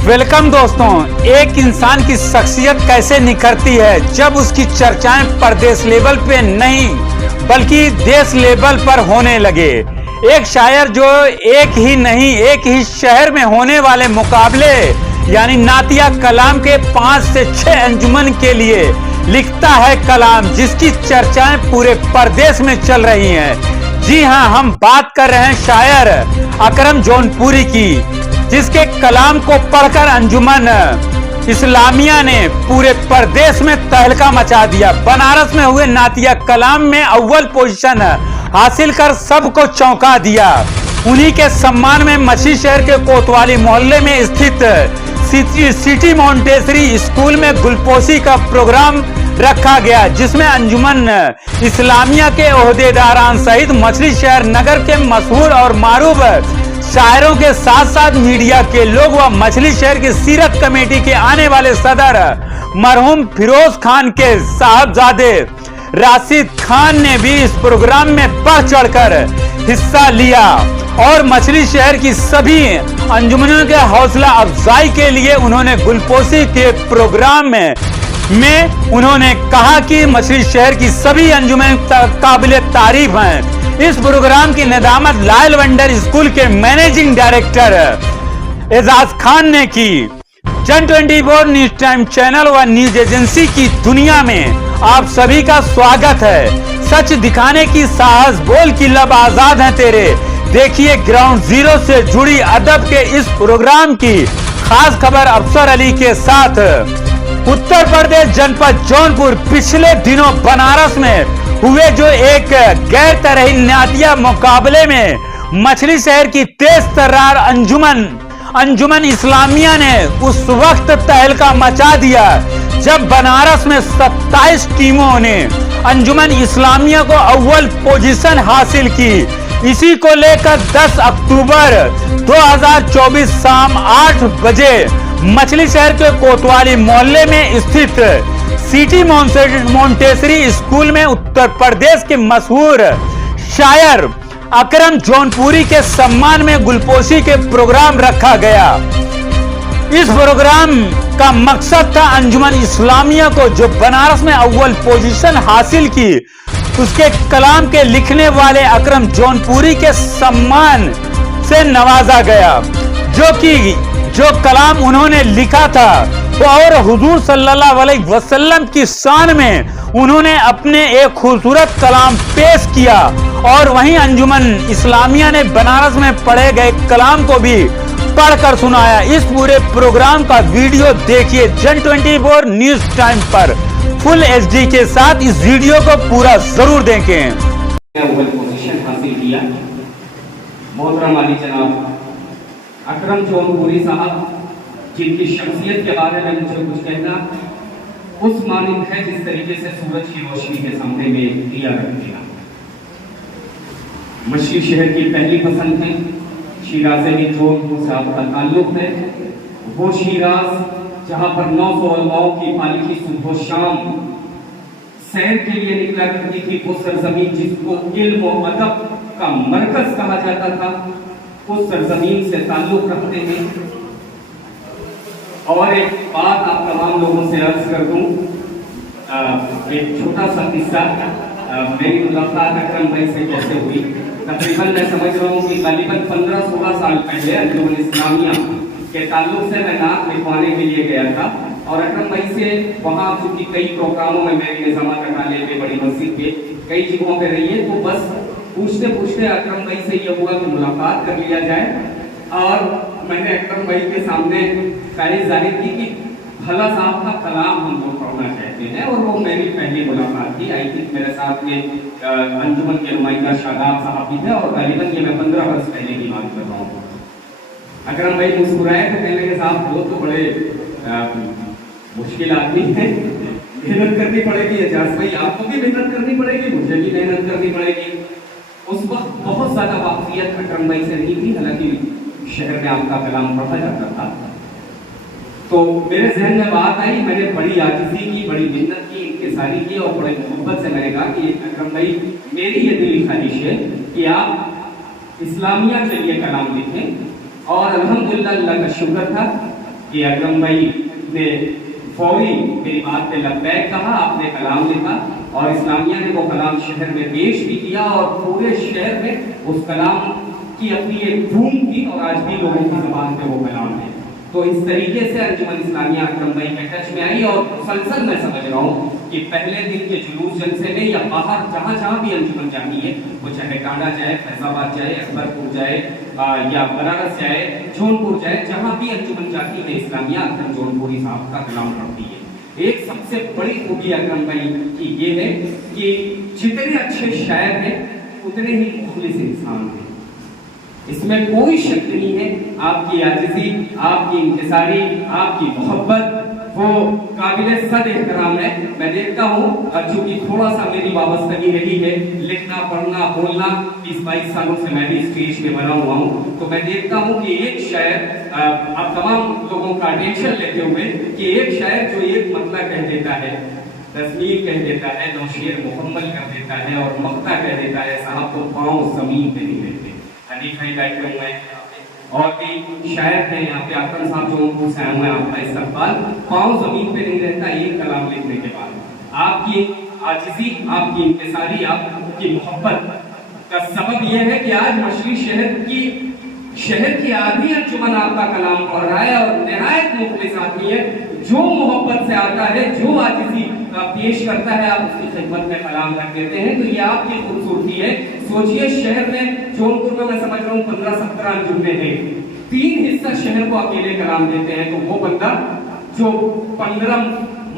Welcome दोस्तों। एक इंसान की शख्सियत कैसे निखरती है जब उसकी चर्चाएं प्रदेश लेवल पे नहीं बल्कि देश लेवल पर होने लगे। एक शायर जो एक ही शहर में होने वाले मुकाबले यानी नातिया कलाम के 5 से 6 अंजुमन के लिए लिखता है कलाम, जिसकी चर्चाएं पूरे प्रदेश में चल रही हैं। जी हां, हम बात कर रहे हैं शायर अकरम जौनपुरी की, जिसके कलाम को पढ़कर अंजुमन इस्लामिया ने पूरे प्रदेश में तहलका मचा दिया। बनारस में हुए नातिया कलाम में अव्वल पोजीशन हासिल कर सबको चौंका दिया। उन्हीं के सम्मान में मछली शहर के कोतवाली मोहल्ले में स्थित सिटी मॉन्टेसरी स्कूल में गुलपोशी का प्रोग्राम रखा गया, जिसमें अंजुमन इस्लामिया के ओहदेदारान सहित मछली शहर नगर के मशहूर और मारूफ शायरों के साथ साथ मीडिया के लोग व मछली शहर की सीरत कमेटी के आने वाले सदर मरहूम फिरोज खान के साहबजादे राशिद खान ने भी इस प्रोग्राम में बढ़ चढ़कर हिस्सा लिया और मछली शहर की सभी अंजुमनों के हौसला अफजाई के लिए उन्होंने गुलपोशी के प्रोग्राम में उन्होंने कहा कि मछली शहर की सभी अंजुमन काबिल तारीफ हैं। इस प्रोग्राम की निदामत लायल वंडर स्कूल के मैनेजिंग डायरेक्टर एजाज खान ने की। जन 24 न्यूज टाइम चैनल व न्यूज एजेंसी की दुनिया में आप सभी का स्वागत है। सच दिखाने की साहस, बोल की लब आजाद है तेरे। देखिए ग्राउंड जीरो से जुड़ी अदब के इस प्रोग्राम की खास खबर अफसर अली के साथ। उत्तर प्रदेश जनपद जौनपुर पिछले दिनों बनारस में हुए जो एक गैर तरही नातिया मुकाबले में मछली शहर की तेज तर्रार अंजुमन इस्लामिया ने उस वक्त तहलका मचा दिया जब बनारस में 27 टीमों ने अंजुमन इस्लामिया को अव्वल पोजीशन हासिल की। इसी को लेकर 10 अक्टूबर 2024 शाम 8 बजे मछली शहर के कोतवाली मोहल्ले में स्थित सिटी मॉन्टेसरी स्कूल में उत्तर प्रदेश के मशहूर शायर अकरम जौनपुरी के सम्मान में गुलपोशी के प्रोग्राम रखा गया। इस प्रोग्राम का मकसद था अंजुमन इस्लामिया को, जो बनारस में अव्वल पोजीशन हासिल की, उसके कलाम के लिखने वाले अकरम जौनपुरी के सम्मान से नवाजा गया। जो कलाम उन्होंने लिखा था और हुजूर सल्लल्लाहु अलैहि वसल्लम की शान में उन्होंने अपने एक खूबसूरत कलाम पेश किया और वहीं अंजुमन इस्लामिया ने बनारस में पढ़े गए कलाम को भी पढ़कर सुनाया। इस पूरे प्रोग्राम का वीडियो देखिए जन 24 न्यूज टाइम पर फुल एचडी के साथ। इस वीडियो को पूरा जरूर देखें। पोजीशन हासिल किया मोहतरम अली जनाब अकरम जौनपुरी साहब, जिनकी शख्सियत के बारे में मुझे कुछ कहना उस मानिंद है जिस तरीके से सूरज की रोशनी के सामने में दिया रख दिया। मछली शहर की पहली पसंद है, शिराज में जौनपुर से आपका ताल्लुक है। वो शिराज जहां पर 900 उलमाओं की पालकी सुबह शाम सैर के लिए निकला करती थी, वो सरजमीन जिसको इल्म और अदब का मरकज कहा जाता था, उस सरजमीन से ताल्लुक रखते हैं। और एक बात आप तमाम लोगों से अर्ज कर दूं, एक छोटा सा किस्सा। मेरी मुलाकात अकरम भाई से कैसे हुई, तकरीबन मैं समझ रहा हूँ कि करीबन 15-16 साल पहले अंजुमन इस्लामिया के ताल्लुक से मैं नात लिखवाने के लिए गया था और अकरम भाई से वहाँ चूंकि कई प्रोग्रामों में मेरी निजामत रखाने पे बड़ी मस्जिद पे कई जगहों पे रही है, तो बस पूछते पूछते अकरम भाई से ये हुआ कि मुलाकात कर लिया जाए। और मैंने अकरम भाई के सामने ख्वाहिश जाहिर की कि भला साहब का कलाम हम लोग पढ़ना चाहते हैं, और वो मेरी पहली मुलाकात थी। आई थिंक मेरे साथ में अंजुमन के नुमाइंदा शादाब साहब भी थे और करीबन ये मैं 15 वर्ष पहले की बात कर रहा हूँ। अकरम भाई मुस्कुराए तो कहने के साथ वो तो बड़े मुश्किल आदमी है, मेहनत करनी पड़ेगी। एजाज भाई आपको भी मेहनत करनी पड़ेगी, मुझे भी मेहनत करनी पड़ेगी। उस वक्त बहुत ज्यादा वाकफियत अकरम भाई से नहीं थी, हालांकि शहर में आपका कलाम पढ़ा जाता था। तो मेरे जहन में बात आई, मैंने बड़ी आजिज़ी की, बड़ी मिन्नत की, इंतज़ारी की और बड़े मोहब्बत से मैंने कहा कि अकरम भाई मेरी ये दिली ख्वाहिश है कि आप इस्लामिया के लिए कलाम लिखें। और अल्हम्दुलिल्लाह अल्लाह का शुक्र था कि अकरम भाई ने फौरी मेरी बात पे लब्बैक कहा, आपने कलाम लिखा और इस्लामिया ने वो कलाम शहर में पेश भी किया और पूरे शहर में उस कलाम की अपनी एक धूम थी और आज भी लोगों की ज़बान पे वो कलाम है। तो इस तरीके से अंजुमन इस्लामिया अकरम भाई के टच में आई और मुसलसल मैं समझ रहा हूँ कि पहले दिन के जुलूस जलसे में या बाहर जहाँ जहाँ भी अंजुमन जाती है, वो चाहे टांडा जाए, फैजाबाद जाए, अकबरपुर जाए या बनारस जाए, जौनपुर जाए, जहाँ भी अंजुमन जाती है इस्लामिया अकरम जौनपुरी साहब का कलाम पढ़ती है। एक सबसे बड़ी खूबी अकरम भाई की ये है कि जितने अच्छे शायर हैं उतने ही मुखलिस इंसान हैं, इसमें कोई शक नहीं है। आपकी आजिज़ी, आपकी इंकिसारी, आपकी मोहब्बत वो काबिल सद एहतराम है। मैं देखता हूँ चूंकि थोड़ा सा मेरी वाबस्तगी रही है, लिखना पढ़ना बोलना 20-22 सालों से मैं भी स्टेज पे बना हुआ हूँ, तो मैं देखता हूँ कि एक शायर, आप तमाम लोगों का अटेंशन लेते हुए, कि एक शायर जो एक मतला कह देता है, तस्वीर कह देता है, दो शेर मुकम्मल कर देता है और मक्ता कह देता है, साहब तो पाँव जमीन पे नहीं रहते। हनीफ भाई बैठे हुए हैं और भी शायर हैं यहाँ पे, आकरम साहब जो उनको से आए हुए हैं, आपका इस्तकबाल, पाँव जमीन पे नहीं रहता एक कलाम लिखने के बाद। आपकी आजिज़ी, आपकी इंकिसारी, आपकी मोहब्बत का सबब यह है कि आज मछली शहर की आधी अंजुमन आपका कलाम पढ़ रहा है और निहायत मुखलिस आदमी है, जो मोहब्बत से आता है, जो आजिज़ी पेश करता है, आप उसकी खिदमत में कलाम रख देते हैं। तो ये आपकी खूबसूरती है। सोचिए शहर में, जौनपुर में मैं समझ रहा हूँ 15-17 अंजुमने हैं, 3 हिस्सा शहर को अकेले कलाम देते हैं, तो वो बंदा जो 15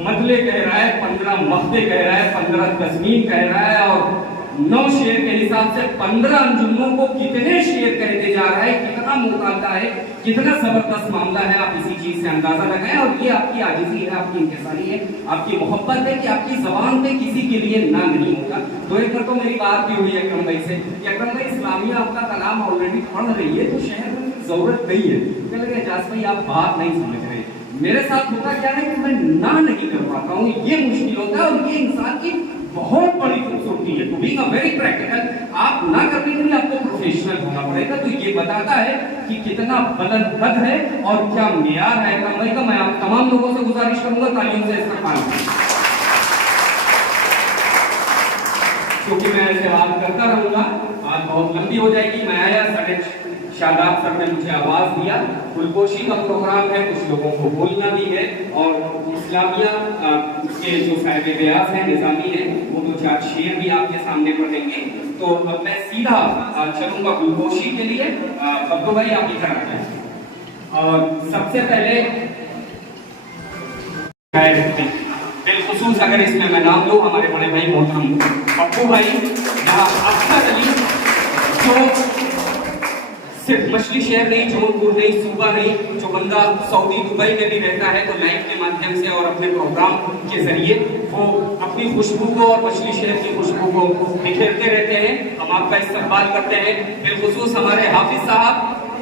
मतले कह रहा है, 15 मख्ते कह रहा है, 15 तस्मीन कह रहा है और 9 शेर के हिसाब से 15 अंजुमनों को कितने शेर कहते जा रहा है, कितना मुतालता है, कितना जबरदस्त मामला है, आप इसी चीज से अंदाजा लगाएं। और ये आपकी आजिज़ी है, आपकी इंकिसारी है, आपकी मोहब्बत है कि आपकी जबान पे किसी के लिए ना नहीं होगा। तो एक बार तो मेरी बात भी हुई अकरम भाई से कि अकरम भाई इस्लामिया आपका कलाम ऑलरेडी पढ़ रही है, तो शहर में जरूरत नहीं है। कहने लगे एजाज भाई आप बात नहीं समझ रहे, मेरे साथ होता क्या है कि मैं ना नहीं कर पाता हूँ, ये मुश्किल होता है और ये इंसान की बहुत बड़ी खूबसूरती है। To be a very practical, आप ना करने के लिए आपको प्रोफेशनल होना पड़ेगा। तो ये बताता है कि कितना बुलंद कद है और क्या मेयार है अकरम भाई का। मैं आप तमाम लोगों से गुजारिश करूंगा तालियों से इस्तेमाल, क्योंकि मैं ऐसे बात करता रहूंगा, बात बहुत लंबी हो जाएगी। मैं आया, शादाब सर ने मुझे आवाज दिया, गुलपोशी का प्रोग्राम है, कुछ लोगों को बोलना भी है और इस्लामिया के जो साहिब बयास हैं, निजामी हैं, वो 2-4 शेर भी आपके सामने पढ़ेंगे। तो अब मैं सीधा चलूंगा गुलपोशी के लिए। बब्बू भाई आप इधर आ जाए और सबसे पहले बिलखुसूस अगर इसमें मैं नाम लूं, हमारे बड़े भाई मोहतरम बब्बू भाई, यहाँ अख्तर अली, जो सिर्फ मछली शहर नहीं, जौनपुर नहीं, सूबा नहीं, जो बंदा सऊदी दुबई में भी रहता है तो लाइव के माध्यम से और अपने प्रोग्राम के जरिए वो अपनी खुशबू को और मछली शहर की खुशबू को बिखेरते रहते हैं। हम आपका इस्तकबाल करते हैं। बिलखुसूस हमारे हाफिज साहब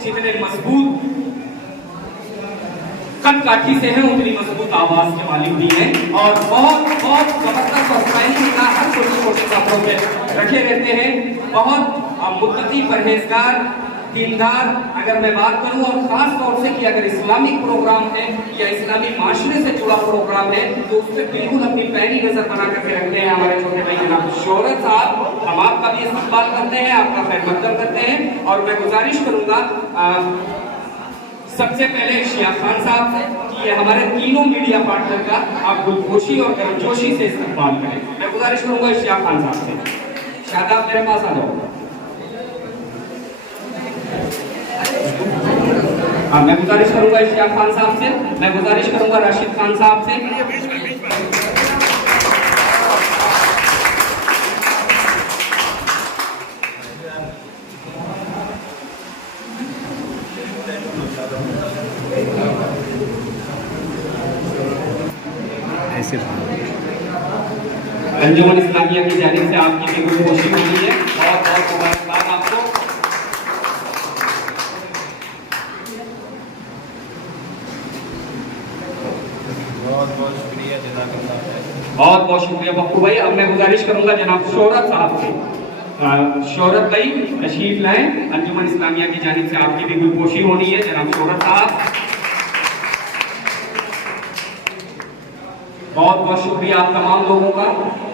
जितने मजबूत कद काठी से हैं, उतनी मजबूत आवाज के मालिक भी हैं और बहुत बहुत जबरदस्त और स्टाइलिंग का हर छोटे बातों पे रखे रहते हैं। बहुत मुत्तकी, परहेजगार, दीनदार अगर मैं बात करूं, और खास तौर से कि अगर इस्लामिक प्रोग्राम है या इस्लामी माशरे से जुड़ा प्रोग्राम है तो उस पर बिल्कुल अपनी पैनी नजर बना करके रखते हैं हमारे छोटे भाई जनाब शोहरत साहब। हम आपका भी इस्तकबाल करते हैं, आपका खैर मकदम करते हैं और मैं गुजारिश करूंगा सबसे पहले शिया खान साहब से कि ये हमारे तीनों मीडिया पार्टनर का आप गुलपोशी और गर्मजोशी से इस्तकबाल करें। मैं गुजारिश करूंगा शिया खान साहब से। शादाब मेरे पास आ जाओ। मैं गुजारिश करूंगा इश्तियाक खान साहब से, मैं गुजारिश करूंगा राशिद खान साहब से। अंजुमन इस्लामिया की जानिब से आपकी भी कोई कोशिश हुई है, बहुत बहुत मुबारकबाद आपको। बहुत बहुत शुक्रिया बप्पू भाई। अब मैं गुजारिश करूंगा जनाब शोहरत साहब से, शोहरत भाई तशरीफ लाएं। अंजुमन इस्लामिया की जानिब से आपकी भी गुलपोशी होनी है जनाब शोहरत साहब। बहुत बहुत शुक्रिया आप तमाम लोगों का,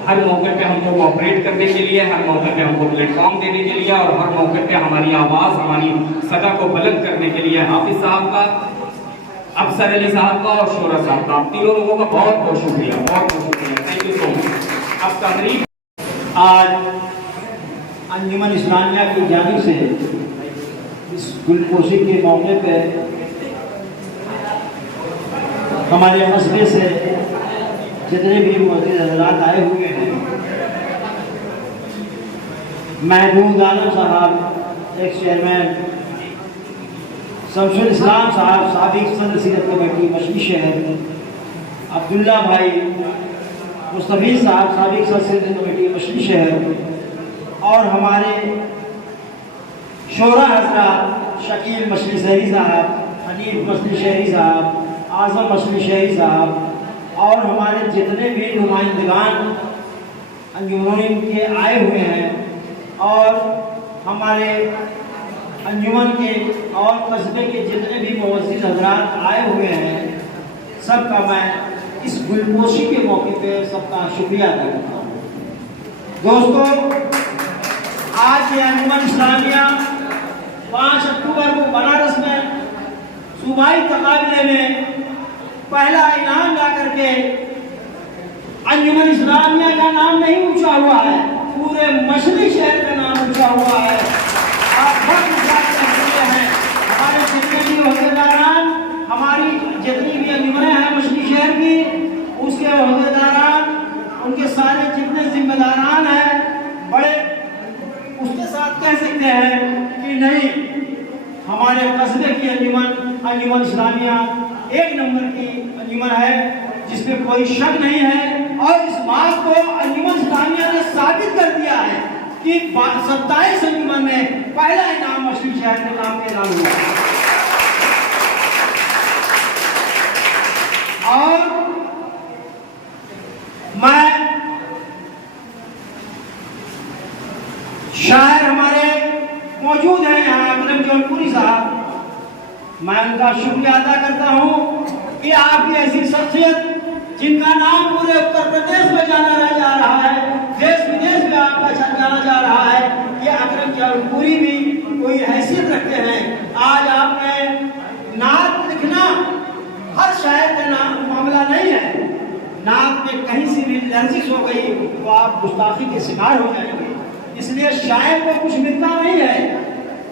हर मौके पे हमको कोऑपरेट करने के लिए, हर मौके पे हमको प्लेटफॉर्म देने के लिए और हर मौके पे हमारी आवाज़, हमारी सदा को बुलंद करने के लिए हाफिज साहब का, अफसर अली साहब का और शोरा साहब का, आप तीनों लोगों का बहुत बहुत शुक्रिया, बहुत बहुत शुक्रिया, थैंक यू सो मच। अब तकरीब आज अंजुमन इस्लामिया की जानिब से इस गुलपोशी के मौके पे हमारे मसले से जितने भी मौजूद हजरात आए हुए हैं, महबूब आलम साहब एक्स चेयरमैन, शमशुल इस्लाम साहब साबिक सदर सीरत कमेटी मछली शहर, अब्दुल्ला भाई मुस्तफीज़ साहब साबिक सदर सीरत कमेटी मछली शहर और हमारे शोरा हजरात शकील मछली शहरी साहब, हनीफ मछली शहरी साहब, आज़म मछली शहरी साहब और हमारे जितने भी नुमाइंदगान अंजुमन के आए हुए हैं और हमारे अंजुमन के और कस्बे के जितने भी मुवज़्ज़िज़ हज़रात आए हुए हैं, सबका मैं इस गुलपोशी के मौके पे सबका शुक्रिया अदा करता हूँ। दोस्तों, आज ये अंजुमन इस्लामिया 5 अक्टूबर को बनारस में सूबाई तकाबले में पहला इनाम ला करके अंजुमन इस्लामिया का नाम नहीं ऊंचा हुआ है, पूरे मछली शहर का नाम ऊंचा हुआ है। आप बहुत हैं, हमारे जितने भी अहदेदारान, हमारी जितनी भी अंजुमनें हैं मछली शहर की, उसके अहदेदारान, उनके सारे जितने जिम्मेदारान हैं, बड़े उसके साथ कह सकते हैं कि नहीं, हमारे कस्बे की अंजुमन इस्लामिया 1 नंबर की अंजुमन है, जिसमें कोई शक नहीं है। और इस बात को अंजुमन इस्लामिया ने साबित कर दिया है कि 27 अंजुमन में पहला इनाम मछली शहर के नाम के नाम हुआ। और मैं शायर हमारे मौजूद हैं यहाँ, अकरम जौनपुरी साहब, मैं उनका शुक्रिया अदा करता हूँ कि आपकी ऐसी शख्सियत जिनका नाम पूरे उत्तर प्रदेश में जाना जा रहा है, देश विदेश में आपका जाना जा रहा है, कि अकरम जौनपुरी भी कोई हैसियत रखते हैं। आज आपने नात लिखना हर शायर का नाम मामला नहीं है, नात में कहीं से भी लर्जिश हो गई तो आप गुस्ताखी के शिकार हो जाएंगे। इसलिए शायर को कुछ मिलता नहीं है,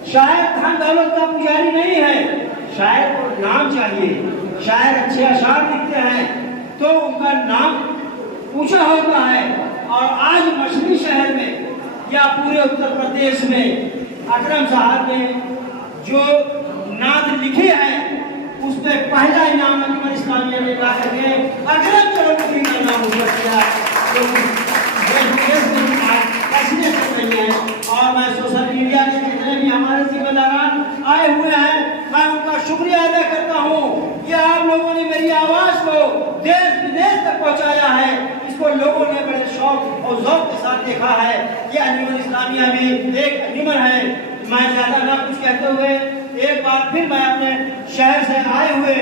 शायर धन दौलत का पुजारी नहीं है, शायर को नाम चाहिए। शायर अच्छे अशार लिखते हैं तो उनका नाम ऊंचा होता है। और आज मछली शहर में या पूरे उत्तर प्रदेश में अकरम साहब ने जो नात लिखी है, उसमें पहला इनाम अंजुमन इस्लामिया ने ला करके अकरम जौनपुरी का नाम ऊंचा किया। और मैं सोशल मीडिया के जितने भी हमारे जिम्मेदारान आए हुए हैं, मैं उनका शुक्रिया अदा करता हूँ कि आप लोगों ने मेरी आवाज़ को देश विदेश तक पहुँचाया है। इसको लोगों ने बड़े शौक और ज़ौक़ के साथ देखा है कि अंजुमन इस्लामिया भी एक अंजुमन है। मैं ज़्यादा ना कुछ कहते हुए एक बार फिर मैं अपने शहर से आए हुए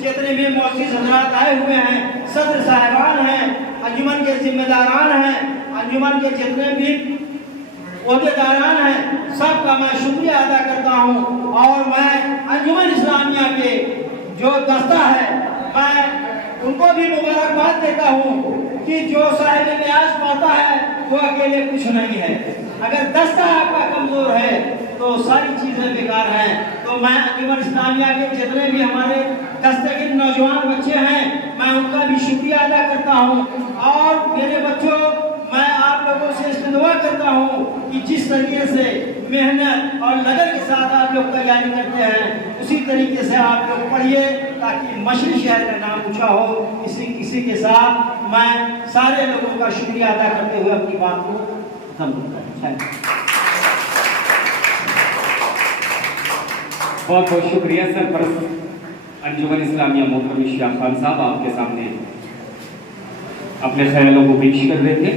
जितने भी मौजूद हजरात आए हुए हैं, सदर साहिबान हैं, अंजुमन के जिम्मेदारान हैं, अंजुमन के जितने भी ओहदेदारान हैं, सबका मैं शुक्रिया अदा करता हूँ। और मैं अंजुमन इस्लामिया के जो दस्ता है, मैं उनको भी मुबारकबाद देता हूँ कि जो साहिब न्याज पाता है वो अकेले कुछ नहीं है। अगर दस्ता आपका कमज़ोर है तो सारी चीज़ें बेकार हैं। तो मैं अंजुमन इस्लामिया के जितने भी हमारे दस्तगीर नौजवान बच्चे हैं, मैं उनका भी शुक्रिया अदा करता हूँ। और मेरे बच्चों, मैं आप लोगों से इस दुआ करता हूँ कि जिस तरीके से मेहनत और लगन के साथ आप लोग तैयारी करते हैं, उसी तरीके से आप लोग पढ़िए ताकि मछली शहर का नाम ऊंचा हो। इसी के साथ मैं सारे लोगों का शुक्रिया अदा करते हुए अपनी बात को खत्म करता हूँ। बहुत बहुत शुक्रिया सरपरस्त अंजुमन इस्लामिया मोहतरम इश्तियाक खान साहब, आपके सामने अपने ख्यालों को पेश कर रहे थे।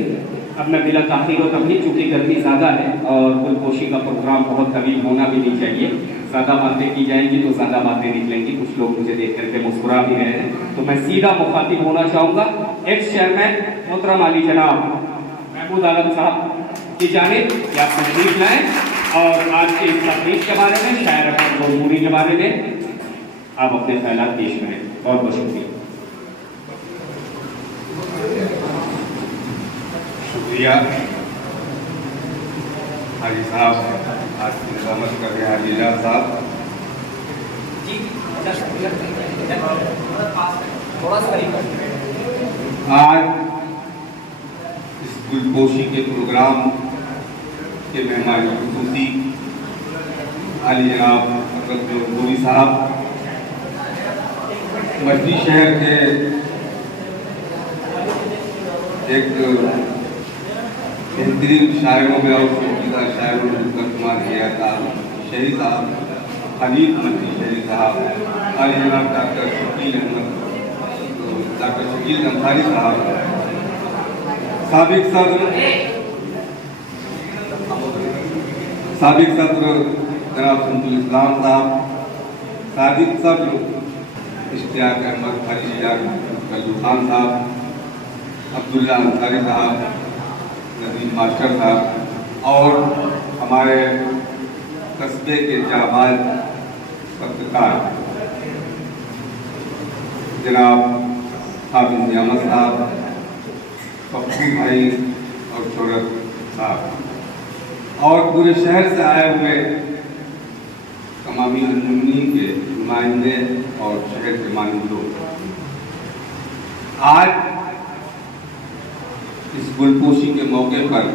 अब मैं बिला ताख़ीर और तकलीफ, चूँकि गर्मी ज़्यादा है और गुलपोशी का प्रोग्राम बहुत तवील होना भी नहीं चाहिए, ज़्यादा बातें की जाएंगी तो ज़्यादा बातें निकलेंगी। कुछ लोग मुझे देख करके मुस्कुरा भी रहे हैं, तो मैं सीधा मुखातिब होना चाहूँगा। एक्स चेयरमैन मोहतरम अली जनाब महमूद आलम साहब की जानिब कि आप तशरीफ लाएं और आज के इस तकरीब के बारे में, शायर अकरम गोरमुरी के बारे में आप अपने ख्यालात पेश करें। बहुत बहुत शुक्रिया हाजी साहब, आज की निजामत कर रहे हैं हाजी इलाज साहब। आज इस गुलपोशी के प्रोग्राम के मेहमान खुसूसी अली जनाब गोरमुरी साहब, मछली शहर के एक बेहतरीन शायरों में और चौकीदार शायरों में शुमार किया था शहरी साहब हनीफ मछली शहरी साहब, अली जनाब डॉक्टर शकील अंसारी साहब, साबिक सदर जनाब शमसुल इस्लाम साहब, साबिक सदर इश्तियाक अहमद फरीदार कल्लू खान साहब, अब्दुल्ला अंसारी साहब, नदीम मास्टर साहब और हमारे कस्बे के जाबाज पत्रकार जनाब हाफिज नियामत साहब, पप्पू भाई और शोरत साहब और पूरे शहर से आए हुए तमामी अंजुमनी के नुमाइंदे और शहर के मानी लोग, आज इस गुलपोशी के मौके पर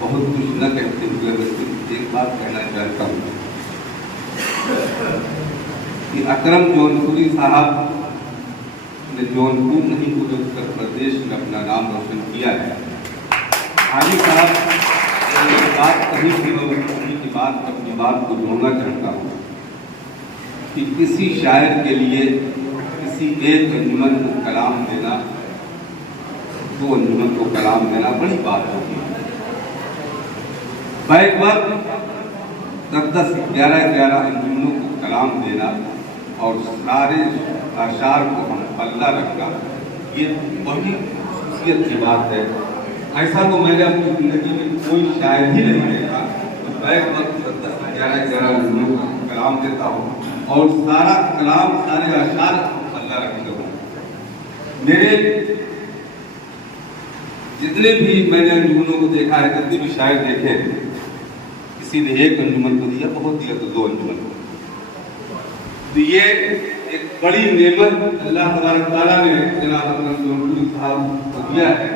बहुत कुछ न कहते हुए बस एक बात कहना चाहता हूँ कि अकरम जौनपुरी साहब ने जौनपुर नहीं पूरे उत्तर प्रदेश में अपना नाम रोशन किया है। हाजी साहब बात कही थी, मैं उन्हीं की बात अपनी बात को जोड़ना चाहता हूँ कि किसी शायर के लिए किसी एक अंजुमन को कलाम देना, दो अंजुमन को कलाम देना बड़ी बात होती है। बैक वक्त 10-11 अंजुमनों को कलाम देना और सारे आशार को हम पल्ला रखना, ये बड़ी खुशियत की बात है। ऐसा तो मैंने अपनी जिंदगी में कोई शायर ही नहीं देखा। तो बैक वक्त 10-11 अंजुमनों को कलाम देता हूँ और सारा कलाम, सारे आशार पल्ला रखता हूँ। मेरे जितने भी मैंने अंजुमनों को देखा है, जितने भी शायर देखे, किसी ने एक अंजुमन को दिया, बहुत दिया तो 2 अंजुमन को। तो ये एक बड़ी नेमत अल्लाह तबारक तआला ने जनाब अकरम जौनपुरी साहब को दिया है।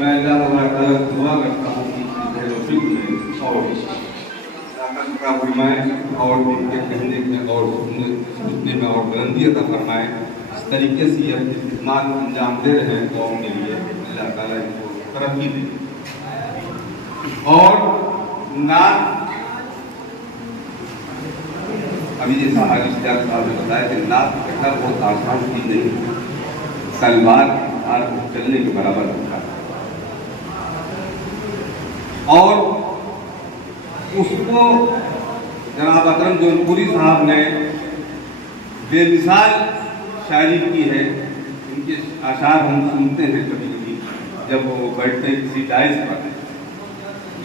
मैं अल्लाह तबारक तआला से दुआ करता हूँ कि और फरमाएं और इनके कहने में और सुनने में और बुलंदी अता फरमाएं। इस तरीके से ये अपनी खिदमत अंजाम दे रहे हैं कौम के लिए, अल्लाह ताला इनको तरक्की दे। और नात अभी जैसा हाजी साहब ने बताया कि नात कहना बहुत आसान चीज नहीं, तलवार हाथ चलने के बराबर होता है। और उसको जनाब अकरम जौनपुरी साहब ने बेमिसाल शायरी की है। उनके आशार हम सुनते हैं कभी कभी जब वो बैठते हैं किसी डाइस पर,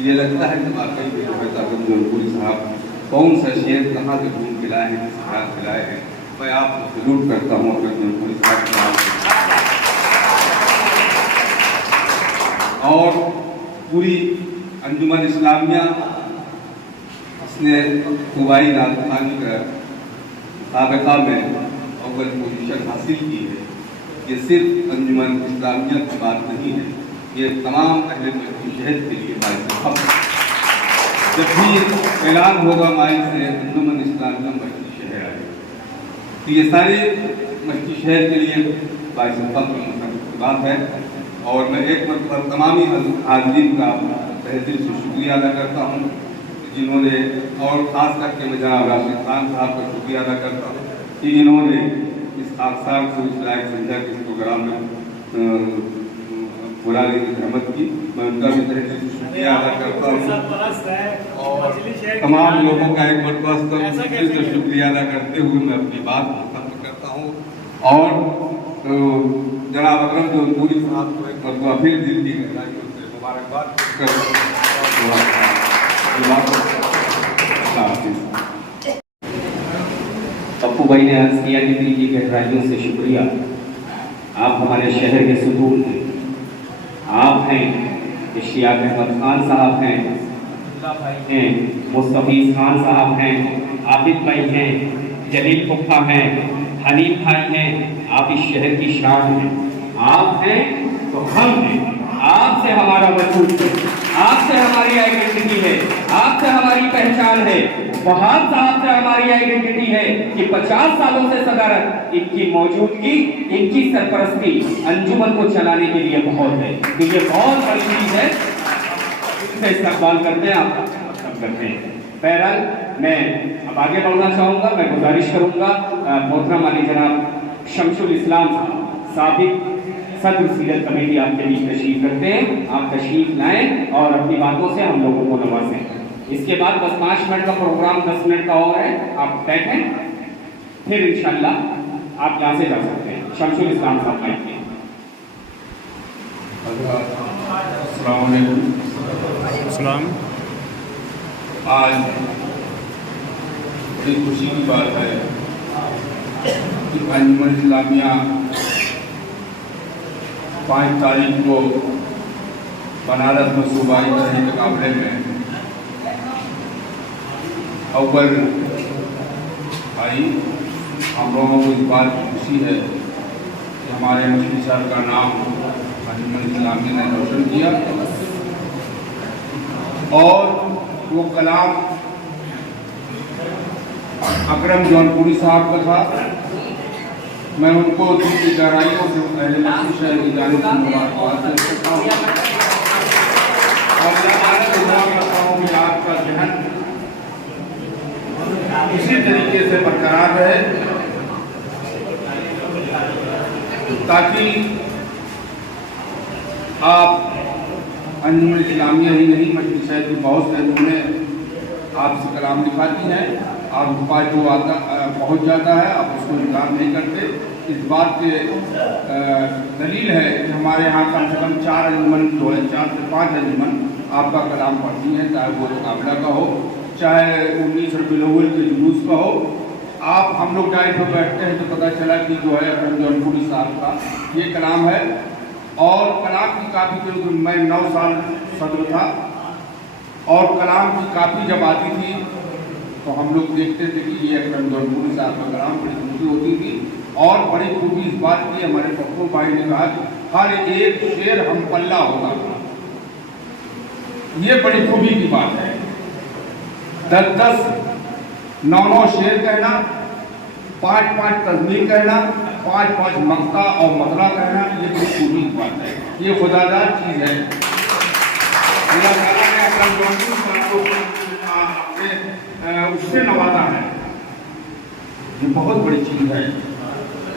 ये लगता है कि वाकई में अकरम जौनपुरी साहब कौन सा शेर कहाँ से ढूंढ के लाए हैं, किस ख्याल से लाए हैं। मैं आपको सलूट करता हूँ अकरम जौनपुरी साहब और पूरी अंजुमन इस्लामिया इसने खुबाई नातखानी का मुसाबका में अव्वल पोजीशन हासिल की है। ये सिर्फ अंजुमन इस्लामिया की बात नहीं है, ये तमाम अहले शहर के लिए बात। जब भी ऐलान होगा माई से अंजुमन इस्लामिया मछली शहर आए, तो ये सारे मछली शहर के लिए बात है। और मैं एक मतलब तमामी हाज़रीन का तहे दिल से शुक्रिया अदा करता हूँ जिन्होंने, और ख़ास करके मैं जनाब राशिद खान साहब का शुक्रिया अदा करता हूँ कि इन्होंने इस हादसा को इस लायक समझा कि इस प्रोग्राम में बुलाने की रहमत की। मैं उनका भी तहे दिल से शुक्रिया अदा करता हूँ और तमाम लोगों का एक मरतबा दिल से शुक्रिया अदा करते हुए मैं अपनी बात खत्म करता हूँ। और तो जनाब अकरम जौनपुरी साहब को एक मरतबा फिर दिल की गहराइयों से मुबारकबाद पप्पू भाई ने अर्ज किया कि दिल की गहराइयों से शुक्रिया। आप हमारे शहर के सुकून हैं, आप हैं इश्तियाक अहमद खान साहब हैं, भाई हैं, मुस्तफीज खान साहब हैं, आबिद भाई हैं, जलील फुफा हैं, हनीफ भाई हैं। आप इस शहर की शान हैं। आप हैं तो हम हैं। आपसे हमारा वजूद है, आपसे हमारी आइडेंटिटी है, आपसे हमारी पहचान है। वहाब साहब से हमारी आइडेंटिटी है कि 50 सालों से सदारत, इनकी मौजूदगी, इनकी सरपरस्ती अंजुमन को चलाने के लिए बहुत है। तो ये बहुत बड़ी चीज है, इनसे इस्तेमाल करते हैं, आप सब करते हैं। बहरहाल मैं अब आगे बढ़ना चाहूँगा। मैं गुजारिश करूँगा मोहतरम वाली जनाब शमशुल इस्लाम साबिक सदर सीरत कमेटी आपके बीच तशरीफ करते हैं। आप तशरीफ लाएं और अपनी बातों से हम लोगों को नवाजें। इसके बाद बस 5 मिनट का प्रोग्राम 10 मिनट का और है, आप बैठें, फिर इंशाल्लाह आप यहाँ से जा सकते हैं। शमशुल इस्लाम साहब आएंगे। अस्सलाम। आज बड़ी खुशी की बात है कि अंजुमन इस्लामिया 5 तारीख को बनारस में सूबाई तरह मुकाबले में अव्वल आई। हम लोगों को इस बात की खुशी है कि हमारे मुफ्ती साहब का नाम अंजुमन इस्लामिया ने रोशन किया। और वो कलाम अकरम जौनपुरी साहब का था। मैं उनको दिल की गहराइयों से पहले शहर की जाने की मुबारकबाद देता हूँ और दुआ करता हूँ कि आपका जहन इसी तरीके से बरकरार रहे ताकि आप अंजुमन इस्लामिया ही नहीं, मजलिस शहर की बहुत से अंजुमने आपसे कलाम लिखाती हैं। आप पास जो आता पहुँच जाता है, आप उसको इनकार नहीं करते। इस बात के दलील है कि हमारे यहाँ कम से कम 4 अंजुमन जो है, 4 से 5 अंजुमन आपका कलाम पढ़ती हैं, चाहे वो मुकाबला का हो, चाहे 19 रबीउल अव्वल के जुलूस का हो। आप हम लोग डाइट पर बैठते हैं तो पता चला कि जो है अकरम जौनपुरी साहब का ये कलाम है। और कलाम की कापी, क्योंकि मैं 9 साल सदर था और कलाम की कापी जब आती थी तो हम लोग देखते थे कि ये अकरम जौनपुरी साहब का कलाम, बड़ी खूबी होती थी। और बड़ी खूबी इस बात की, हमारे पप्पू भाई ने कहा कि हर एक शेर हम पल्ला होगा। ये बड़ी खूबी की बात है। 10-10, 9-9 शेर कहना, 5-5 तज़मीर कहना, 5-5 मक्ता और मतला कहना, ये बड़ी खूबी की बात है। ये खुदादार चीज़ है। अल्लाह ताला ने अकरम जौनपुरी साहब को उससे नवाजा है। ये बहुत बड़ी चीज़ है।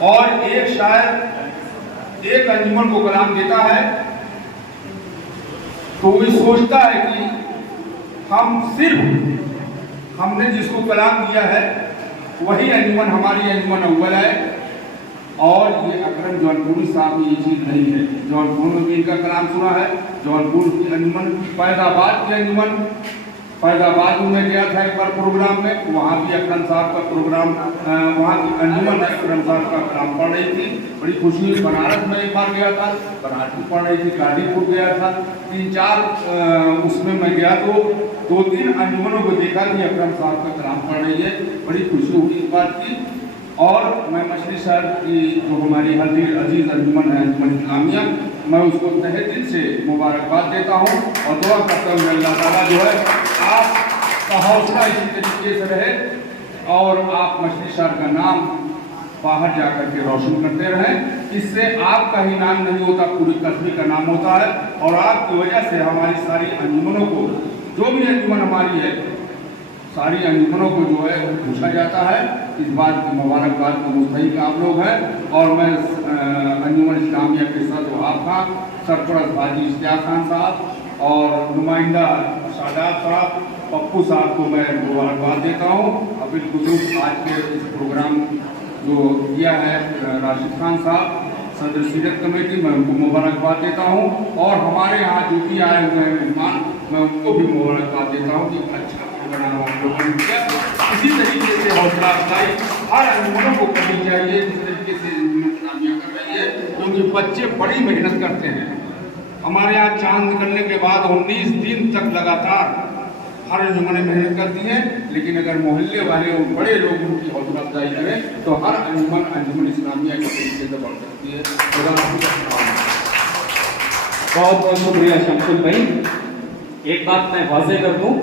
और एक शायर एक अंजुमन को कलाम देता है तो वो सोचता है कि हम सिर्फ हमने जिसको कलाम दिया है वही अंजुमन हमारी अंजुमन अव्वल है। और ये अकरम जौनपुरी साहब की ये चीज़ नहीं है। जौनपुर में भी इनका कलाम सुना है। जौनपुर की अंजुमन, फैजाबाद की अंजुमन, फैजाबाद में गया था एक बार प्रोग्राम में, वहाँ भी अकरम साहब का प्रोग्राम, वहाँ की अंजुमन अकरम साहब का कलाम पढ़ रही थी। बड़ी खुशी हुई। बनारस में एक बार गया था, बनारस में पढ़ रही थी। गाजीपुर गया था, 3-4 उसमें मैं गया तो 2-3 अंजुमनों को देखा कि अकरम साहब का कलाम पढ़ रही है। बड़ी खुशी हुई इस बात की। और मैं मछली साहब की जो हमारी हल्दीर अजीज़ अंजुमन है, अंजुमन इस्लामिया, मैं उसको तहे दिल से मुबारकबाद देता हूँ और दुआ करता हूँ अल्लाह ताला जो है आपका हौसला इसी तरीके से रहे और आप मछली साहब का नाम बाहर जा कर के रोशन करते रहें। इससे आपका ही नाम नहीं होता, पूरी कस्बे का नाम होता है। और आपकी वजह से हमारी सारी अंजुमनों को, जो भी अंजुमन हमारी है, सारी अंजुमनों को जो है पूछा जाता है। इस बात की मुबारकबाद को मुस्तहिक आप लोग हैं। और मैं अंजुमन इस्लामिया के सदर वहाब खान, सरपरस्त हाजी इश्तियाक खान साहब और नुमाइंदा सादात साहब, पप्पू साहब को मैं मुबारकबाद देता हूँ। अब बिलखुसूस आज के इस प्रोग्राम जो किया है राशिद खान साहब सदर सीरत कमेटी, मैं उनको मुबारकबाद देता हूँ। और हमारे यहाँ जो भी आए हुए हैं मेहमान, मैं उनको भी मुबारकबाद देता हूँ कि अच्छा प्रोग्राम हम लोगों ने किया। इसी तरीके से हौसला अफजाई हर अंजुमनों को करनी चाहिए जिस तरीके से इस्लामिया कर रही है, क्योंकि बच्चे बड़ी मेहनत करते हैं। हमारे यहाँ चांद निकलने के बाद 19 दिन तक लगातार हर अंजुमन मेहनत करती हैं, लेकिन अगर मोहल्ले वाले और बड़े लोग उनकी हौसला अफजाई करें तो हर अंजुमन इस्लामिया की तरीके से बढ़ सकती है। बहुत बहुत शुक्रिया शमशुल भाई। एक बात मैं वाज़ेह कर दूं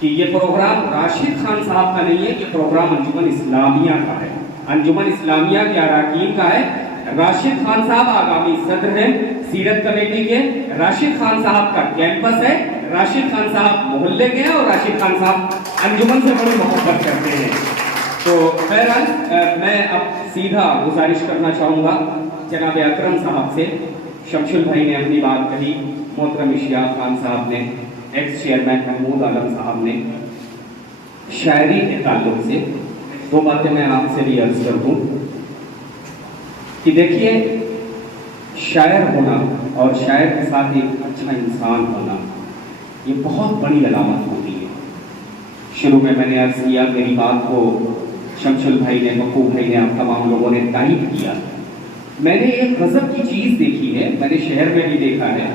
कि ये प्रोग्राम राशिद खान साहब का नहीं है, ये प्रोग्राम अंजुमन इस्लामिया का है, अंजुमन इस्लामिया के अरकान का है। राशिद खान साहब आगामी सदर हैं सीरत कमेटी के, राशिद खान साहब का कैंपस है, राशिद खान साहब मोहल्ले के हैं और राशिद खान साहब अंजुमन से बड़ी मोहब्बत करते हैं। तो बहरहाल मैं अब सीधा गुजारिश करना चाहूँगा जनाब अकरम साहब से। शमशुल भाई ने अपनी बात कही, मोहतरम इश्तियाक खान साहब ने, एक्स चेयरमैन महमूद आलम साहब ने, शायरी के ताल्लुक से दो बातें मैं आपसे भी अर्ज कर दूँ कि देखिए, शायर होना और शायर के साथ एक अच्छा इंसान होना ये बहुत बड़ी अलामत होती है। शुरू में मैंने अर्ज किया, मेरी बात को शमशुल भाई ने, मकू भाई ने, आप तमाम लोगों ने तारीफ किया। मैंने एक गजब की चीज़ देखी है, मैंने शहर में भी देखा है,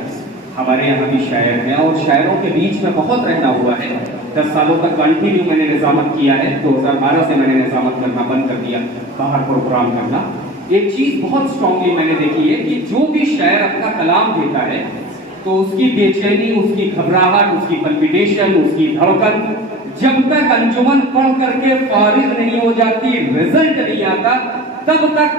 हमारे यहाँ भी शायर हैं और शायरों के बीच में बहुत रहना हुआ है। 10 सालों तक कंटिन्यू मैंने निज़ामत किया है, 2012 से मैंने निज़ामत करना बंद कर दिया, बाहर प्रोग्राम करना। एक चीज़ बहुत स्ट्रांगली मैंने देखी है कि जो भी शायर अपना कलाम देता है तो उसकी बेचैनी, उसकी घबराहट, उसकी पल्पिटेशन, उसकी धड़कन जब तक अंजुमन पढ़ करके फारिग नहीं हो जाती, रिजल्ट नहीं आता, तब तक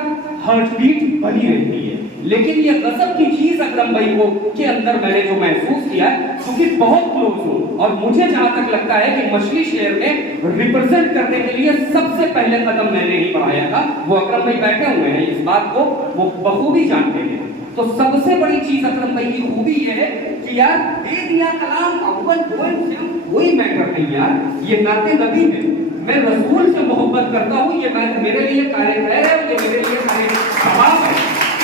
हार्ट बीट बनी रहती है। लेकिन ये गजब की चीज अकरम भाई को के अंदर मैंने जो महसूस किया, क्योंकि बहुत क्लोज हूँ और मुझे जहां तक लगता है कि मछली शहर में रिप्रेजेंट करने के लिए सबसे पहले कदम मैंने ही बढ़ाया था। वो अकरम भाई बैठे हुए हैं, इस बात को वो बखूबी जानते हैं। तो सबसे बड़ी चीज अकरम भाई की खूबी ये है कि यार दे दिया कलाम, अव्वल कोई मैटर नहीं यार, ये नाते नबी है, मैं रसूल से मोहब्बत करता हूँ, ये मेरे लिए कार्य है, ये मेरे लिए कार्य सवाब है।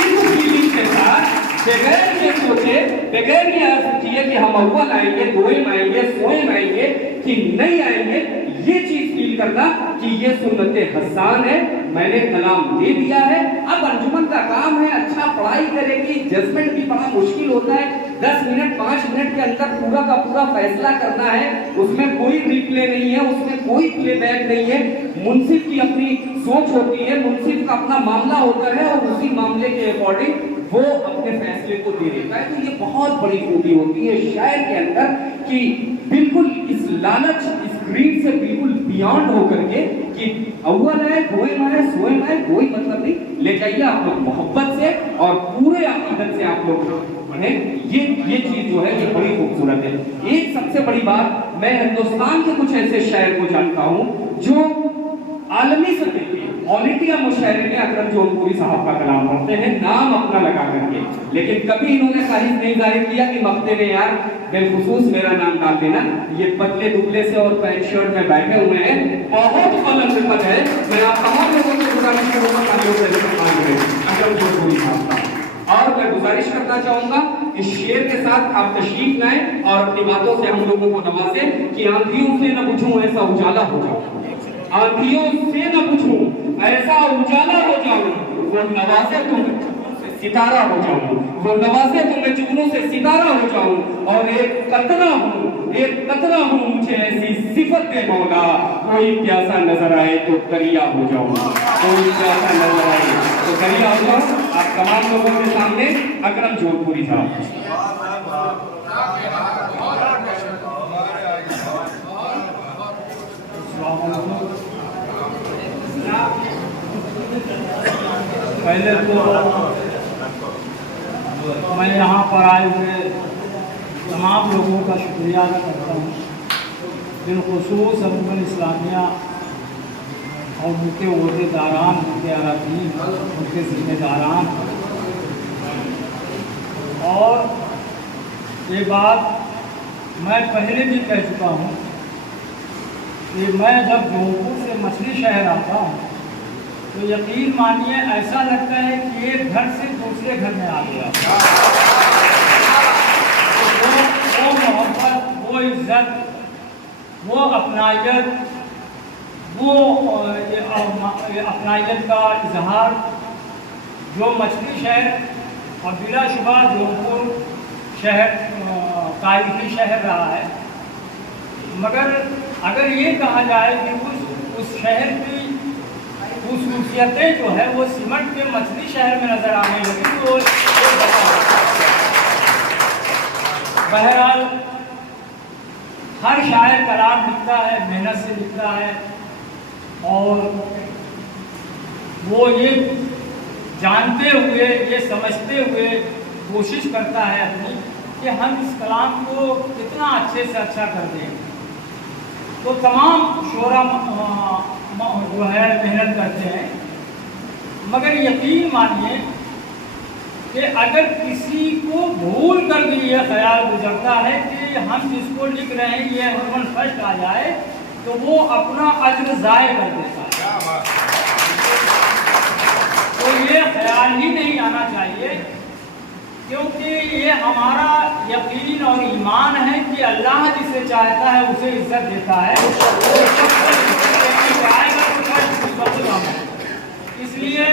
इस फीलिंग के साथ बगैर ये सोचे, बगैर ये किए कि हम अव्वल आएंगे, दोएम आएंगे, सोएम आएंगे कि नहीं आएंगे, ये चीज फील करना कि ये सुन्नते हसन है, मैंने कलाम दे दिया है। अब अंजुमन का काम है अच्छा पढ़ाई करेगी, जजमेंट भी बड़ा मुश्किल होता है, 10 मिनट 5 मिनट के अंदर पूरा का पूरा फैसला करना है, उसमें कोई रिप्ले नहीं है, उसमें कोई प्लेबैक नहीं है। मुंसिफ की अपनी सोच होती है, मुंसिफ का अपना मामला होता है और उसी मामले के अकॉर्डिंग वो अपने फैसले को दे देता है। तो ये बहुत बड़ी खूबी होती है शायर के अंदर कि बिल्कुल इस लालच, इस ग्रीड से बिल्कुल बियॉन्ड होकर के कि अव्वल है, दोएम है, सोएम है, कोई मतलब नहीं, ले जाइए आप लोग मोहब्बत से और पूरे अकीदत से आप लोग पढ़ें। ये चीज जो है ये बड़ी खूबसूरत है। एक सबसे बड़ी बात, मैं हिंदुस्तान के कुछ ऐसे शायर को जानता हूँ जो आलमी सतह पे ऑल इंडिया मुशायरे में अकरम जौनपुरी साहब का कलाम पढ़ते हैं, नाम अपना लगा करके, लेकिन कभी इन्होंने ख्वाहिश नहीं जाहिर किया कि मक्ते में यार बिलखुसूस मेरा नाम डाल देना। ये पतले दुबले से और पैंट शर्ट में बैठे हुए हैं, बहुत फल है। मैं आप तमाम लोगों से गुजारिश करूंगा अकरम जौनपुरी साहब का। और मैं गुजारिश करना चाहूंगा इस शेर के साथ आप तशरीफ लाएं और अपनी बातों से हम लोगों को नवाजें कि आंधियों से न बुझूं ऐसा उजाला हो जाऊं, आंधियों से न बुझूं ऐसा उजाला हो जाऊं, वो नवाजे तुम सितारा हो जाऊं, वो नवाजे तुम्हें जुगनों से सितारा हो जाऊं। और एक कतरा हूं मुझे ऐसी सिफत दे मौला, कोई प्यासा नजर आए तो दरिया हो जाऊं, कोई प्यासा नजर आए तो दरिया हो जाऊं। आप तमाम लोगों के सामने अकरम जौनपुरी साहब। पहले तो मैं यहाँ पर आए हुए तमाम लोगों का शुक्रिया अदा करता हूँ, बिलखुसूस अंजुमन इस्लामिया और उनके ओहदेदारान, उनके अरकान, उनके जिम्मेदारान। और ये बात मैं पहले भी कह चुका हूँ कि मैं जब जौनपुर से मछली शहर आता हूँ तो यकीन मानिए ऐसा लगता है कि एक घर से दूसरे घर में आ गया। तो वो मोहब्बत, वो इज्जत, वो अपनायत, वो अपनायत का इजहार जो मछली शहर और बिलाशुबा जौनपुर शहर तारीखी शहर रहा है। मगर अगर ये कहा जाए कि उस शहर की खूबसूरतियाँ जो है वो सीमेंट के मछली शहर में नज़र आने लगी तो बहरहाल हर शायर कलाम लिखता है, मेहनत से लिखता है और वो ये जानते हुए, ये समझते हुए कोशिश करता है अपनी कि हम इस कलाम को कितना अच्छे से अच्छा कर दें। तो तमाम शोरा जो है मेहनत करते हैं, मगर यकीन मानिए कि अगर किसी को भूल कर भी यह ख्याल गुजरता है कि हम जिसको लिख रहे हैं ये ह्यूमन फर्स्ट आ जाए तो वो अपना अज्र ज़ाय कर देता है। तो ये ख्याल ही नहीं आना चाहिए, क्योंकि ये हमारा यकीन और ईमान है कि अल्लाह जिसे चाहता है उसे इज्जत देता है। इसलिए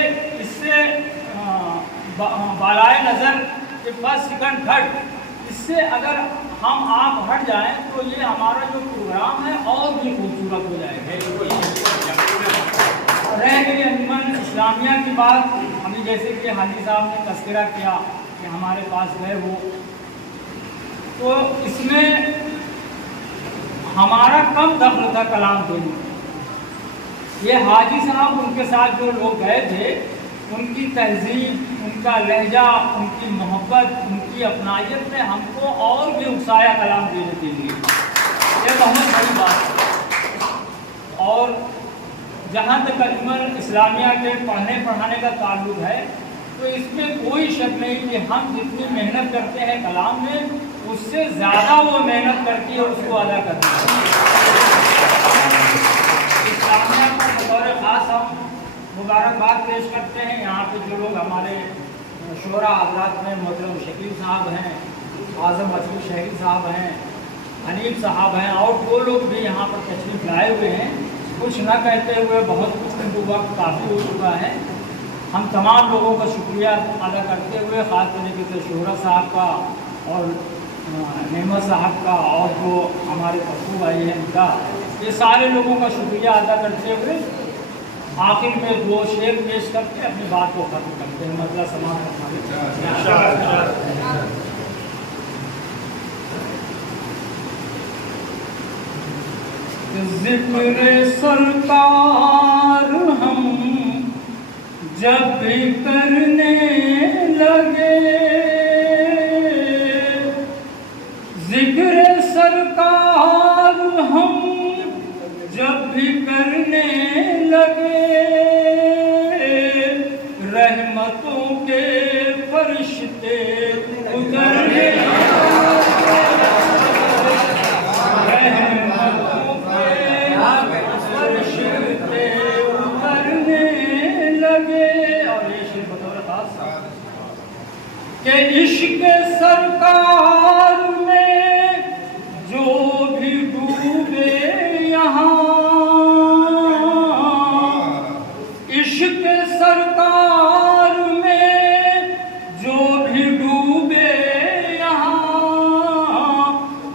इससे बालाए नज़र के फर्स्ट सेकंड थर्ड इससे अगर हम आप हट जाएं तो ये हमारा जो प्रोग्राम है और भी खूबसूरत हो जाएगा। रह गई अंजुमन इस्लामिया की बात, अभी जैसे कि हाजी साहब ने तस्करा किया कि हमारे पास गए वो, तो इसमें हमारा कम दखल था कलाम देने। ये हाजी साहब उनके साथ जो लोग गए थे उनकी तहजीब, उनका लहजा, उनकी मोहब्बत, उनकी अपनायत ने हमको और भी उत्साह कलाम देने के लिए, ये बहुत बड़ी बात है। और जहाँ तक अंजुमन इस्लामिया के पढ़ने पढ़ाने का ताल्लुक है तो इसमें कोई शक नहीं कि हम जितनी मेहनत करते हैं कलाम में उससे ज़्यादा वो मेहनत करती है उसको अदा करती है। इस्लामिया पर बतौर ख़ास हम मुबारकबाद पेश करते हैं। यहाँ पे जो लोग हमारे शोरा हज़रात में मोहतरम शकील साहब हैं, आज़म मछली शहरी साहब हैं, हनीफ साहब हैं और वो लोग भी यहाँ पर तशरीफ़ लाए हुए हैं। कुछ न कहते हुए बहुत कुछ वक्त काफ़ी हो चुका है। हम तमाम लोगों का शुक्रिया अदा करते हुए ख़ास तरीके से शोहरा साहब का और नेमत साहब का और जो हमारे पप्पू भाई हैं उनका, ये सारे लोगों का शुक्रिया अदा करते हुए आखिर में दो शेर पेश करके अपनी बात को खत्म करते हैं, मतलब समाप्त करते। ज़िक्र सरकार हम जब भी करने लगे, ज़िक्र सरकार हम जब भी करने लगे, रहमतों के फरिश्ते उतरने, रहमतों के फरिश्ते उतरने लगे। और ये शेर बतौर खास कि इश्क सरकार में जो भी डूबे यहाँ, इश्क सरकार में जो भी डूबे यहाँ,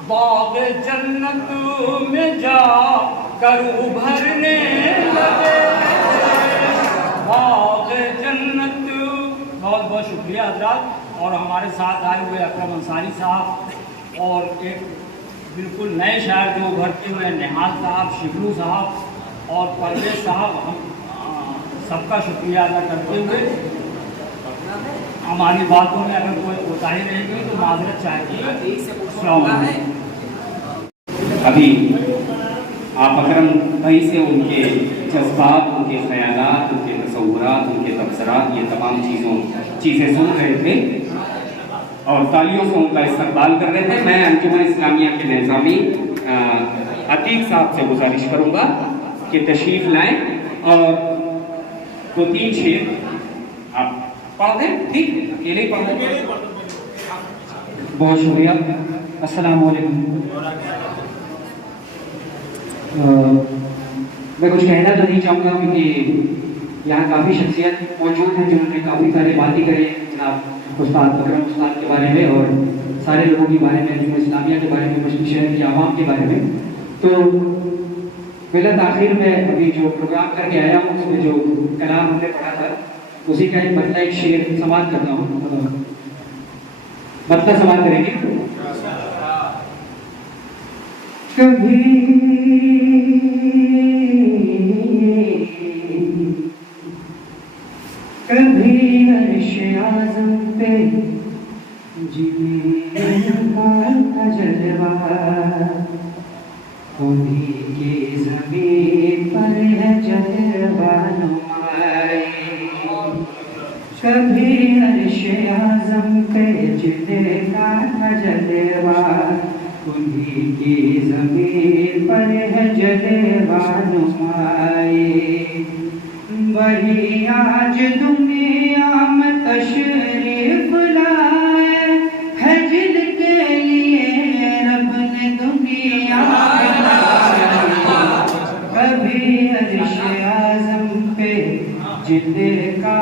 बाग़ जन्नत में जा कर उभरने लगे, बाग़ जन्नत। बहुत बहुत शुक्रिया हज़रात। और हमारे साथ आए हुए अकरम अंसारी साहब और एक बिल्कुल नए शायर जो उभरते हुए निहाल साहब, शिबलू साहब और परवेज साहब, हम सबका शुक्रिया अदा करते हुए हमारी बातों में अगर कोई कोताही रहेगी तो माजरत चाहेगी। अभी आप अकरम भाई से उनके जज्बात, उनके ख्यालात, उनके तसव्वुरात, उनके तबसरात, ये तमाम चीज़ें सुन रहे थे और तालियों से उनका इस्तकबाल कर रहे थे। मैं अंजुमन इस्लामिया के निज़ामी अतीक साहब से गुजारिश करूँगा कि तशरीफ़ लाएँ और तो 3 शेर आप पढ़ दें, ठीक है, अकेले ही पढ़ दें। बहुत शुक्रिया। अस्सलाम वालेकुम। मैं कुछ कहना तो नहीं चाहूँगा क्योंकि यहाँ काफ़ी शख्सियत मौजूद हैं जिन्होंने काफ़ी सारी बातें करी हैं, जनाब उस्ताद अकरम उस्ताद के बारे में और सारे लोगों के बारे में, अंजुमन इस्लामिया के बारे में, मछली शहर की आवाम के बारे में। तो बिलत आखिर में अभी जो प्रोग्राम करके आया हूँ उसमें जो कलाम हमने पढ़ा था उसी का एक मतलब एक शेर समाप्त करता हूँ। मतलब समाप्त करेंगे। कभी कभी अर्श आज़म पे जिब्रील का जलवा, उन्हीं की ज़मीन पर है जलवा नुमाई। कभी अर्श आज़म पे जिब्रील का जलवा, उन्हीं की ज़मीन पर है जलवा नुमाई। वही आज दुनिया में तशरीफ लाए है, जिनके लिए रब ने दुनिया बनाई। कभी अर्श आज़म पे जिनका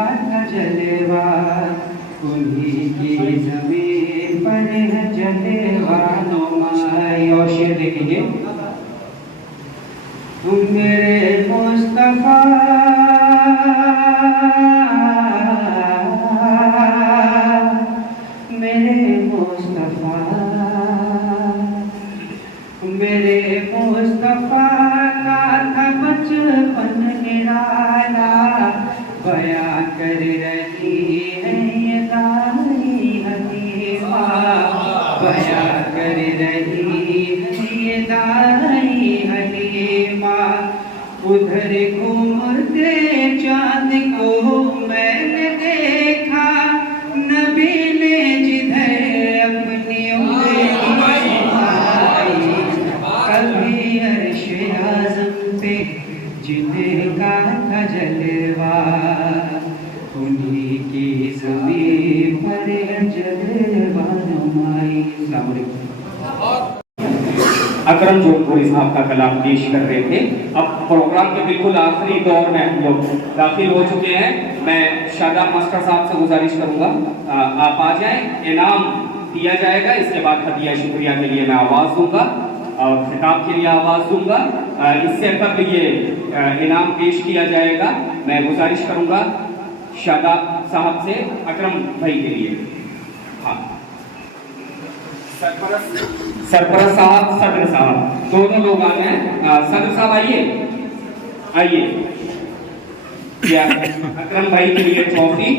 जलवा, उन्हीं की ज़मीन पर है जलवा नुमाई। और शेर देखेंगे। मेरे मुस्तफ़ा मेरे मुस्तफ़ा का था बचपन निराला, बया कर रही है ये दाई हलीमा, बया कर रही है ये दाई हलीमा। उधर घूमते चाँद को मैंने देखा, नबी ने जिधर अपनी उंगली उठाई। कभी अर्श आज़म पे जिनका था जलवा, उन्हीं की ज़मीन पर जलवा नुमाई। अस्सलाम वालेकुम। अकरम जोधपुरी साहब का कलाम पेश कर रहे थे। अब प्रोग्राम के बिल्कुल आखिरी दौर में हम लोग दाखिल हो चुके हैं। मैं शादाब मास्टर साहब से गुजारिश करूंगा आप आ जाएं, इनाम दिया जाएगा। इसके बाद हदिया शुक्रिया के लिए मैं आवाज़ दूंगा और खिताब के लिए आवाज़ दूंगा। इससे कबल ये इनाम पेश किया जाएगा। मैं गुजारिश करूंगा शादाब साहब से अकरम भाई के लिए। हाँ, सरपरस्त साहब, सदर साहब, दोनों लोग आ गए। सदर साहब आइए, आइए। अकरम भाई के लिए ट्रॉफी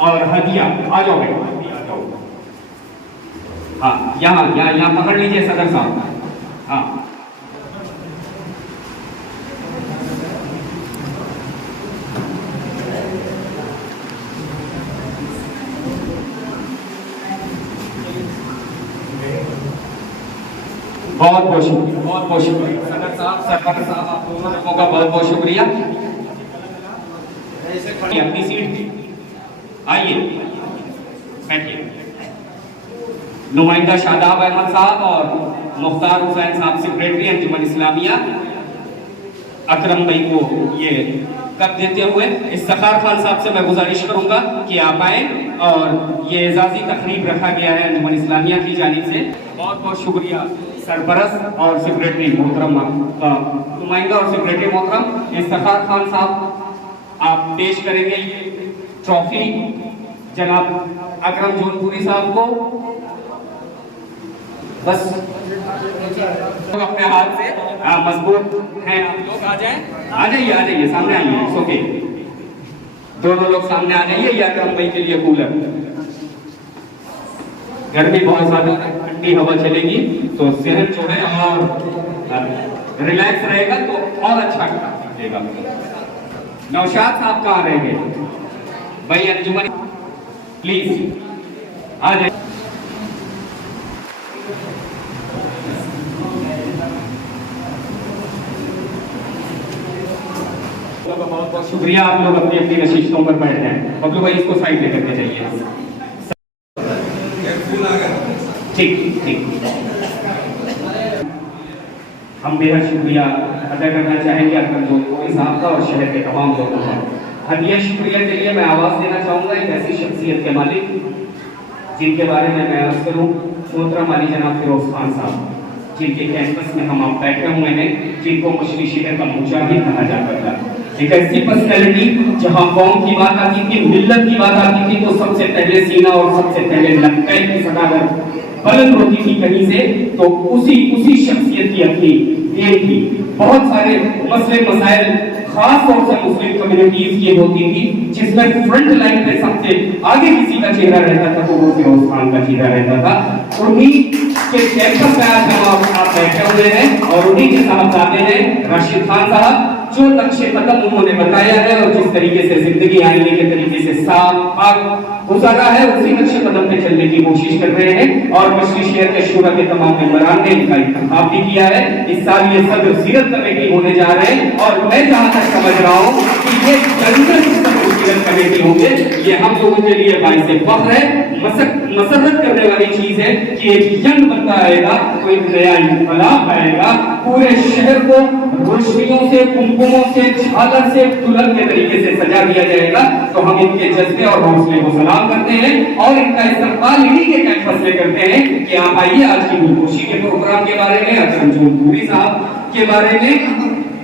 और हदिया। आ जाओ भाई, आ जाओ। हाँ, यहाँ पकड़ लीजिए सदर साहब। हाँ, बहुत बहुत शुक्रिया, बहुत बहुत शुक्रिया सदर साहब, सरपंच साहब, आप दोनों लोगों का बहुत बहुत शुक्रिया। अपनी सीट पे आइए, बैठिए। नुमाइंदा शादाब अहमद साहब और मुख्तार हुसैन साहब, सेक्रेटरी अंजुमन इस्लामिया, अकरम भाई को ये कप देते हुए इफ्तिखार खान साहब से मैं गुजारिश करूंगा कि आप आए और ये एजाजी तकरीब रखा गया है अंजुमन इस्लामिया की जानिब से। बहुत बहुत शुक्रिया सरपरस्त और सेक्रेटरी मोहतरम, नुमाइंदा और सेक्रेटरी मोहतरम इफ्तिखार खान साहब, आप पेश करेंगे ये ट्रॉफी जनाब अकरम जोधपुरी साहब को। बस अपने हाथ से मजबूत हैं आप लोग, आ जाएं, आ जाइए सामने आइए। ओके, दोनों लोग सामने आ जाइए। ये अकरम भाई के लिए कूलर, गर्मी बहुत ज्यादा ठंडी हवा चलेगी तो सेहत जो है और रिलैक्स रहेगा तो और अच्छा लगेगा। नौशाद साहब कहाँ रह गए भाई? अंजुमन प्लीज आ जाए। बहुत बहुत शुक्रिया। आप लोग अपनी अपनी नशिस्तों पर बैठ जाएं। बबलू भाई इसको साइड में करके जाइए। ठीक ठीक। हम बेहद शुक्रिया अदा करना चाहेंगे अकरम जोधपुरी साहब का और शहर के तमाम लोगों का। हदिया शुक्रिया के लिए मैं आवाज़ देना चाहूँगा एक ऐसी शख्सियत के मालिक जिनके बारे में मैं अर्ज करूँ, मोहतरम अली जनाब फिरोज खान साहब, जिनके कैंपस में हम आप बैठे हुए हैं, जिनको मछली शिकर का मुजाहिद कहा जाता था। एक ऐसी पर्सनैलिटी जहाँ कौम की बात आती थी, मिल्लत की बात आती थी, तो सबसे पहले सीना और सबसे पहले लब्बैक की सदाकत बुलंद होती थी कहीं से, तो उसी शख्सियत की अपनी देन थी। बहुत सारे मसले मसाइल खास तौर से मुस्लिम कम्युनिटीज की होती थी, जिसमें फ्रंट लाइन पे सबसे आगे किसी का चेहरा रहता था तो वो फिरोज खान का चेहरा रहता था। उन्हीं के कैंपस में आज हम आप बैठे हुए हैं और उन्हीं के साहबजादे हैं राशिद खान साहब, जो नक्शे कदम उन्होंने बताया है और जिस तरीके से जिंदगी आईने के तरीके से साफ पाक गुजारा है, उसी नक्शे कदम पे चलने की कोशिश कर रहे हैं। और मछली शहर के शूरा के तमाम मेंबरान ने इनका इंतखाब भी किया है। इस साल ये सदर सीरत कमेटी होने जा रहे हैं और मैं जहां तक समझ रहा हूं कि ये जनरल सीरत कमेटी होंगे, ये हम लोगों के लिए बाइसे फख्र है, मसरत करने वाली चीज है कि एक यंग बंदा आएगा तो एक नया इनकलाब आएगा, पूरे शहर को रोशनियों से, कुमकुमों से, झालर से, दुल्हन के तरीके से सजा दिया जाएगा। तो हम इनके जज्बे और हौसले को सलाम करते हैं और इनका इस्तेमाल इन्हीं के कैंपस में करते हैं कि आप आइए आज की गुलपोशी के प्रोग्राम के बारे में, अकरम जोधपुरी साहब के बारे में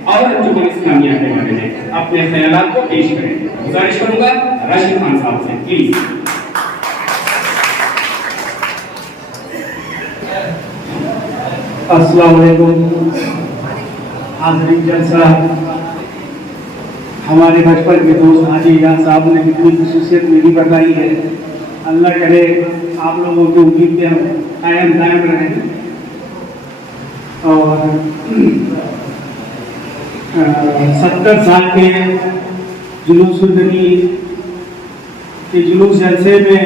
और अंजुमन इस्लामिया के बारे में अपने ख्यालात को पेश करें। गुजारिश करूंगा राशिद खान साहब से, प्लीज। अस्सलाम वालेकुम। हाज़रीन जलसा, हमारे बचपन के दोस्त हाजी जान साहब ने कितनी खुसूसियत मेरी बताई है। अल्लाह करे आप लोगों की उम्मीद पे हम कायम रहें। और 70 साल के जुलूस नबी के जुलूस जलसे में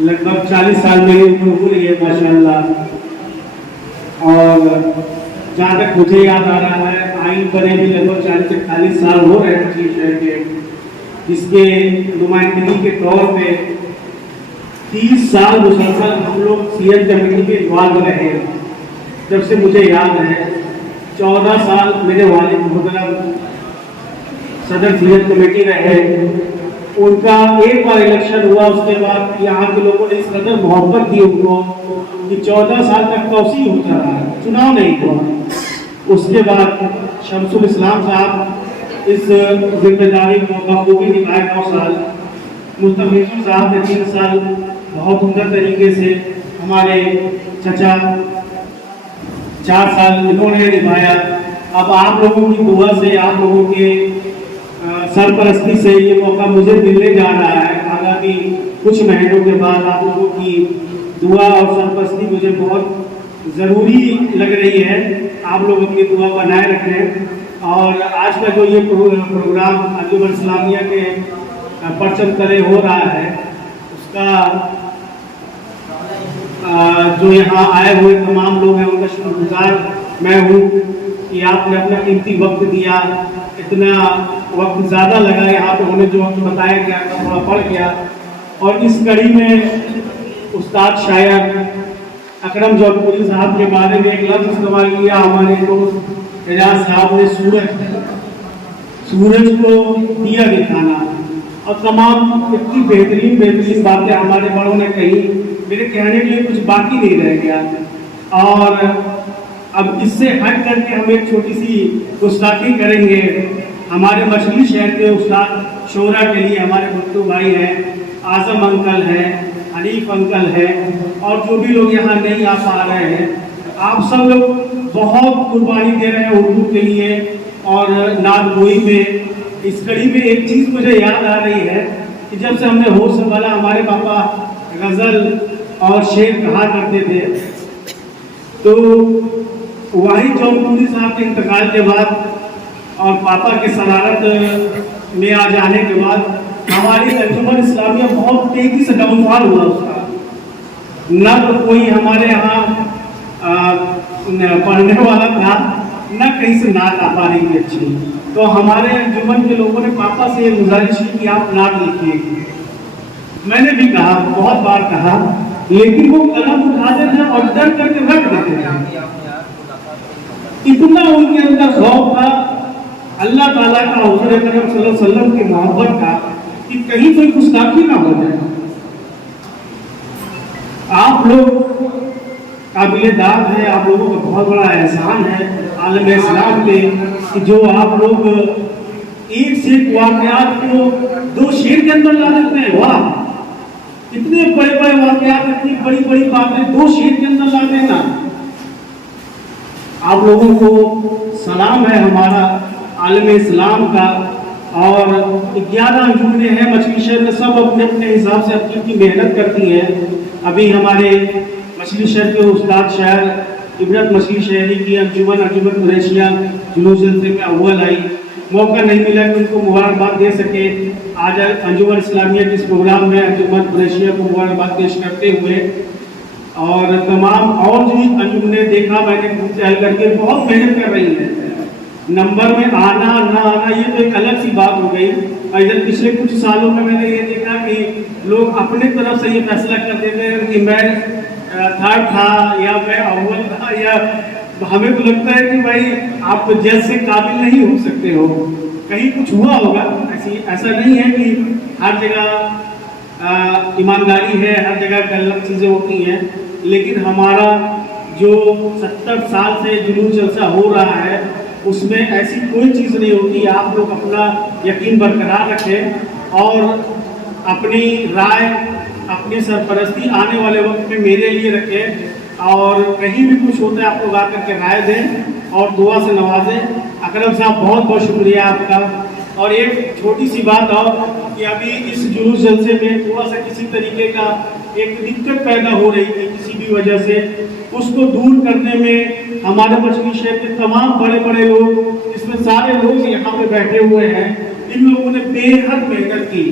लगभग 40 साल मेरी उम्र हो रही है माशाअल्लाह। और जहाँ तक मुझे याद आ रहा है, आइन बने भी लगभग 40 से 40 साल हो रहे हैं मछली शहर के, जिसके नुमाइंदगी के तौर पे 30 साल मुसलसल हम लोग सीएम कमेटी के इन्वॉल्व रहे। जब से मुझे याद है 14 साल मेरे वालिद मोहतरम सदर सीएम कमेटी रहे। उनका एक बार इलेक्शन हुआ, उसके बाद यहाँ के लोगों ने इस कदर मोहब्बत दी उनको कि 14 साल तक तौसीह होता रहा, चुनाव नहीं हुआ। उसके बाद शमसुल इस्लाम साहब इस जिम्मेदारी को बखूबी निभाए 9 साल। मुस्तफीजुल साहब ने 3 साल बहुत उम्दा तरीके से, हमारे चचा 4 साल इन्होंने निभाया। अब आप लोगों की दुआ से, आप लोगों के सरपरस्ती से ये मौका मुझे मिलने जा रहा है। आगामी कुछ महीनों के बाद आप लोगों की दुआ और सरपरस्ती मुझे बहुत ज़रूरी लग रही है। आप लोग अपनी दुआ बनाए रखें। और आज का जो ये प्रोग्राम अंजुमन इस्लामिया के परचम तले हो रहा है, उसका जो यहाँ आए हुए तमाम लोग हैं उनका शुक्रगुजार मैं हूँ कि आपने अपना कीमती वक्त दिया। इतना वक्त ज़्यादा लगा यहाँ पे होने, जो वक्त बताया गया था थोड़ा पड़ गया। और इस कड़ी में उस्ताद शायर अकरम जोधपुरी साहब के बारे में एक लफ्ज़ इस्तेमाल किया हमारे दोस्त एजाज साहब ने, सूरज को दिया दिखाना। और तमाम इतनी बेहतरीन बातें हमारे बड़ों ने कही, मेरे कहने के लिए कुछ बाकी नहीं रह गया। और अब इससे हट करके हम एक छोटी सी गुस्ताखी करेंगे। हमारे मछली शहर के उस्ताद शोरा के लिए हमारे गुट्टू भाई हैं, आजम अंकल हैं, हनीफ अंकल हैं, और जो भी लोग यहाँ नहीं आ पा रहे हैं, आप सब लोग बहुत कुर्बानी दे रहे हैं उर्दू के लिए। और नात गोई में इस कड़ी में एक चीज़ मुझे याद आ रही है कि जब से हमने होश संभाला, हमारे पापा गज़ल और शेर कहा करते थे। तो वाहिद जोधपुरी साहब के इंतकाल के बाद और पापा के शरारत में आ जाने के बाद हमारी अंजुमन इस्लामिया बहुत तेजी से डाउनफॉल हुआ उसका। न तो कोई हमारे यहाँ पढ़ने वाला था, न कहीं से नात आ पा रही थी अच्छी। तो हमारे अंजुमन के लोगों ने पापा से ये गुजारिश की कि आप नात लिखिए। मैंने भी कहा, बहुत बार कहा, लेकिन वो कलम उठाते थे और डर करके रख देते थे। इतना उनके अंदर खौफ था अल्लाह ताला का, हुजूर अकरम सल्लल्लाहु अलैहि वसल्लम की मोहब्बत का, कि कहीं कोई गुस्ताखी ना हो जाए। आप लोग काबिले दाद है, आप लोगों का बहुत बड़ा एहसान है आलम इस्लाम पे कि जो आप लोग एक से एक वाक़यात को 2 शेर के अंदर ला देते हैं। वाह, इतने बड़े बड़े वाक़यात, इतनी बड़ी बड़ी बातें 2 शेर के अंदर ला देना। आप लोगों को सलाम है हमारा आलम इस्लाम का। और 11 अंजुमने हैं मछली शहर में, सब अपने अपने हिसाब से अपनी मेहनत करती हैं। अभी हमारे मछली शहर के उस्ताद शायर इबरत मछली शहरी की अंजुमन कुरैशिया जुलूस जलसे में अव्वल आई। मौका नहीं मिला कि उनको मुबारकबाद दे सके। आज अंजुमन इस्लामिया के इस प्रोग्राम में अंजुमन कुरैशिया को मुबारकबाद पेश करते हुए और तमाम और जो अंजुमने देखा मैंने खुद से हल करके बहुत मेहनत कर रही है। नंबर में आना ना आना ये तो एक अलग सी बात हो गई। इधर पिछले कुछ सालों में मैंने ये देखा कि लोग अपने तरफ से ये फैसला कर देते हैं कि मैं थर्ड था या मैं अव्वल था, या हमें तो लगता है कि भाई आप तो जज से काबिल नहीं हो सकते हो, कहीं कुछ हुआ होगा। ऐसा नहीं है कि हर जगह ईमानदारी है, हर जगह गलत चीज़ें होती हैं, लेकिन हमारा जो 70 साल से जुलूस जलसा हो रहा है उसमें ऐसी कोई चीज़ नहीं होती। आप लोग अपना यकीन बरकरार रखें और अपनी राय, अपनी सरपरस्ती आने वाले वक्त में मेरे लिए रखें और कहीं भी कुछ होता है आप लोग आकर के राय दें और दुआ से नवाजें। अकरम साहब बहुत बहुत शुक्रिया आपका। और एक छोटी सी बात और कि अभी इस जुलूस जलसे में थोड़ा सा किसी तरीके का एक दिक्कत पैदा हो रही थी किसी भी वजह से, उसको दूर करने में हमारे मछली शहर के तमाम बड़े बड़े लोग, इसमें सारे लोग यहाँ पे बैठे हुए हैं, इन लोगों ने बेहद मेहनत की।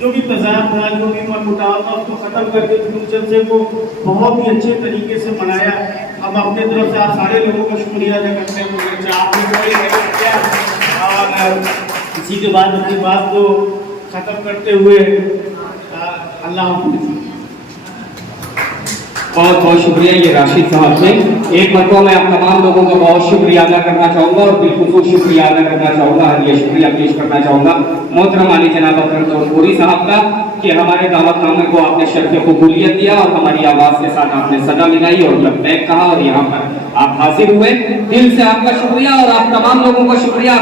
जो भी तज़ाद था, जो भी मनमुटाव था, उसको ख़त्म करके जुलूस जलसे को बहुत ही अच्छे तरीके से मनाया। हम अपने तरफ से आप सारे लोगों का शुक्रिया अदा करते हैं। आपने और इसी के बाद अपनी बात को ख़त्म करते हुए अल्लाह हाफ़िज़। बहुत बहुत शुक्रिया ये राशिद साहब से। एक मरतबा मैं आप तमाम लोगों का बहुत शुक्रिया अदा करना चाहूँगा और बिल्कुल शुक्रिया अदा करना चाहूँगा, ये शुक्रिया पेश करना चाहूँगा मोहतरम आली जनाब अकरम तौरपुरी साहब का कि हमारे दावतनामे को आपने शर्फ़ कबूलियत दिया और हमारी आवाज़ के साथ आपने सदा मिलाई और लब्बैक कहा और यहाँ पर आप हाजिर हुए। दिल से आपका शुक्रिया और आप तमाम लोगों का शुक्रिया।